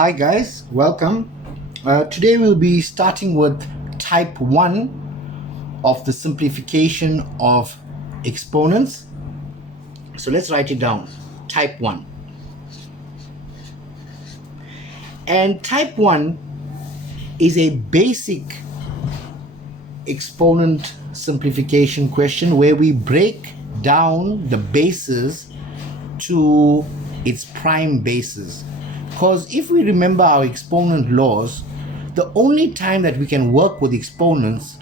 Hi guys, welcome. Today we'll be starting with type 1 of the simplification of exponents. So let's write it down, type 1. And type 1 is a basic exponent simplification question where we break down the bases to its prime bases. Because if we remember our exponent laws, the only time that we can work with exponents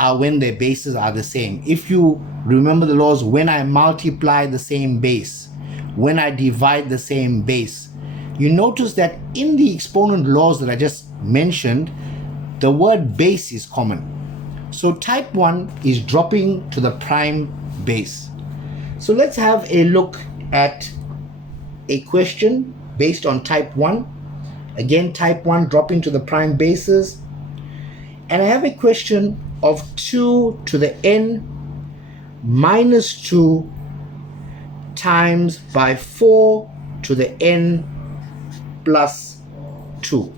are when their bases are the same. If you remember the laws, when I multiply the same base, when I divide the same base, you notice that in the exponent laws that I just mentioned, the word base is common. So type 1 is dropping to the prime base. So let's have a look at a question based on type 1. Again, type 1 dropping to the prime bases. And I have a question of 2 to the n minus 2 times by 4 to the n plus 2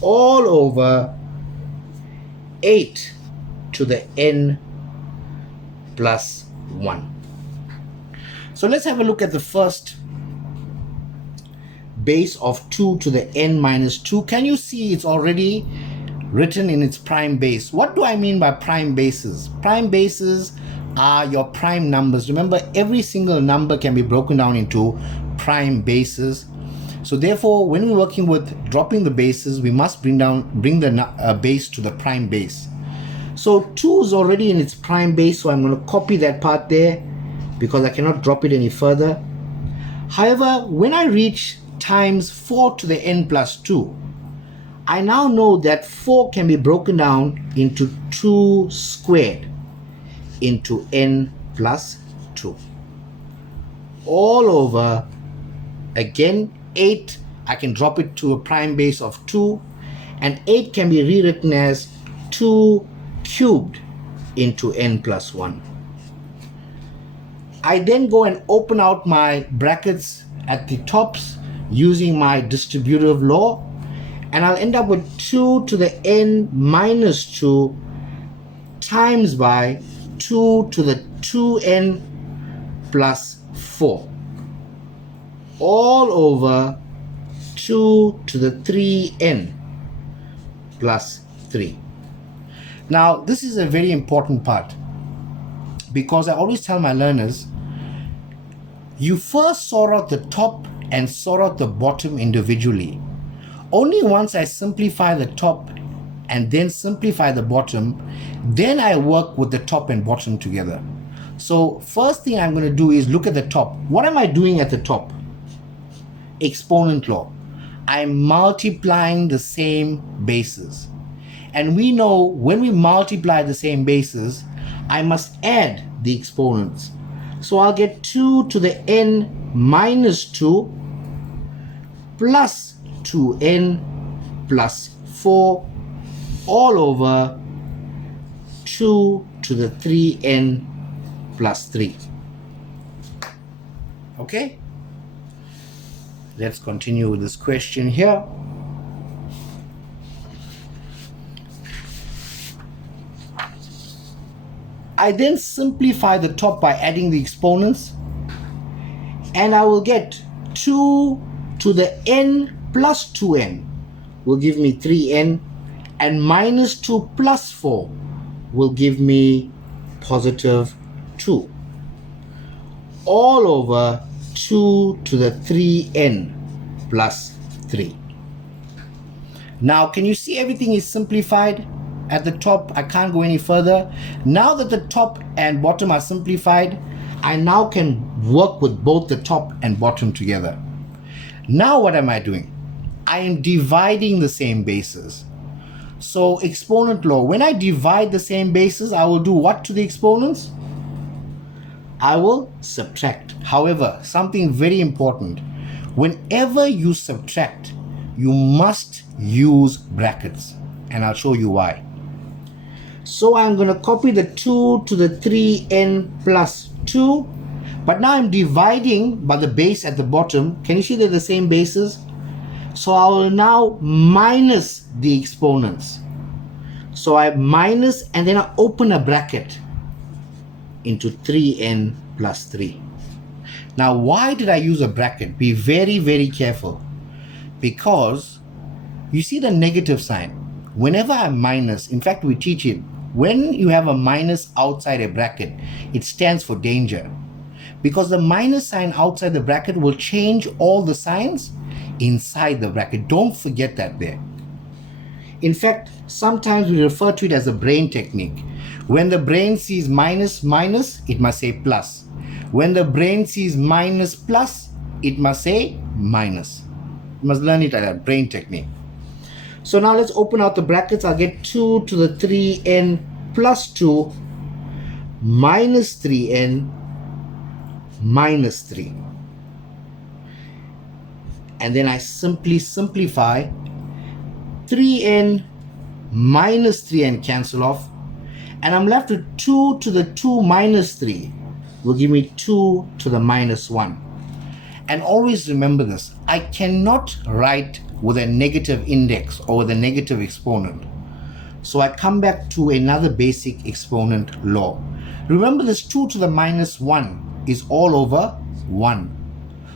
all over 8 to the n plus 1. So let's have a look at the first base of 2 to the n minus 2. Can you see it's already written in its prime base? What do I mean by prime bases? Prime bases are your prime numbers. Remember, every single number can be broken down into prime bases. So therefore, when we're working with dropping the bases, we must bring the base to the prime base. So 2 is already in its prime base, so I'm going to copy that part there because I cannot drop it any further. However, when I reach times 4 to the n plus 2, I now know that 4 can be broken down into 2 squared into n plus 2 all over, again, 8. I can drop it to a prime base of 2, and 8 can be rewritten as 2 cubed into n plus 1. I then go and open out my brackets at the tops using my distributive law, and I'll end up with 2 to the n minus 2 times by 2 to the 2n plus 4 all over 2 to the 3n plus 3. Now, this is a very important part because I always tell my learners, you first sort out the top and sort out the bottom individually. Only once I simplify the top and then simplify the bottom, then I work with the top and bottom together. So first thing I'm going to do is look at the top. What am I doing at the top? Exponent law. I'm multiplying the same bases. And we know when we multiply the same bases, I must add the exponents. So I'll get 2 to the n minus 2 plus 2n plus 4 all over 2 to the 3n plus 3. Okay? Let's continue with this question here. I then simplify the top by adding the exponents, and I will get 2 to the n plus 2n will give me 3n, and minus 2 plus 4 will give me positive 2 all over 2 to the 3n plus 3. Now, can you see everything is simplified? At the top, I can't go any further. Now that the top and bottom are simplified, I now can work with both the top and bottom together. Now what am I doing? I am dividing the same bases. So exponent law, when I divide the same bases, I will do what to the exponents? I will subtract. However, something very important, whenever you subtract, you must use brackets, and I'll show you why. So I'm going to copy the 2 to the 3n plus 2, but now I'm dividing by the base at the bottom. Can you see they're the same bases? So I will now minus the exponents. So I minus and then I open a bracket into 3n plus 3. Now, why did I use a bracket? Be very, very careful. Because you see the negative sign. Whenever I minus, in fact, we teach it, when you have a minus outside a bracket, it stands for danger. Because the minus sign outside the bracket will change all the signs inside the bracket. Don't forget that there. In fact, sometimes we refer to it as a brain technique. When the brain sees minus, minus, it must say plus. When the brain sees minus, plus, it must say minus. You must learn it like that, brain technique. So now let's open out the brackets. I'll get 2 to the 3n plus 2 minus 3n minus 3. And then I simply simplify. 3n minus 3n cancel off, and I'm left with 2 to the 2 minus 3 will give me 2 to the minus 1. And always remember this, I cannot write with a negative index or with a negative exponent. So I come back to another basic exponent law. Remember, this 2 to the minus 1 is all over 1.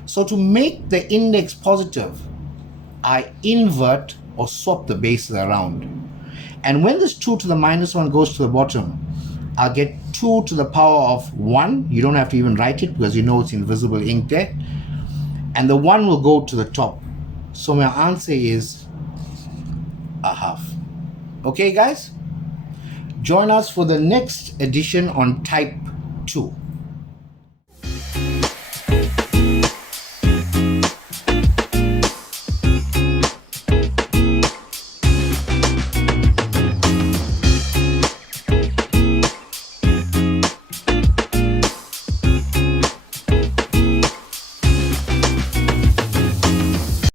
So to make the index positive, I invert or swap the bases around. And when this 2 to the minus 1 goes to the bottom, I'll get 2 to the power of 1. You don't have to even write it because you know it's invisible ink there. And the 1 will go to the top. So my answer is a half. Okay, guys? Join us for the next edition on type 2.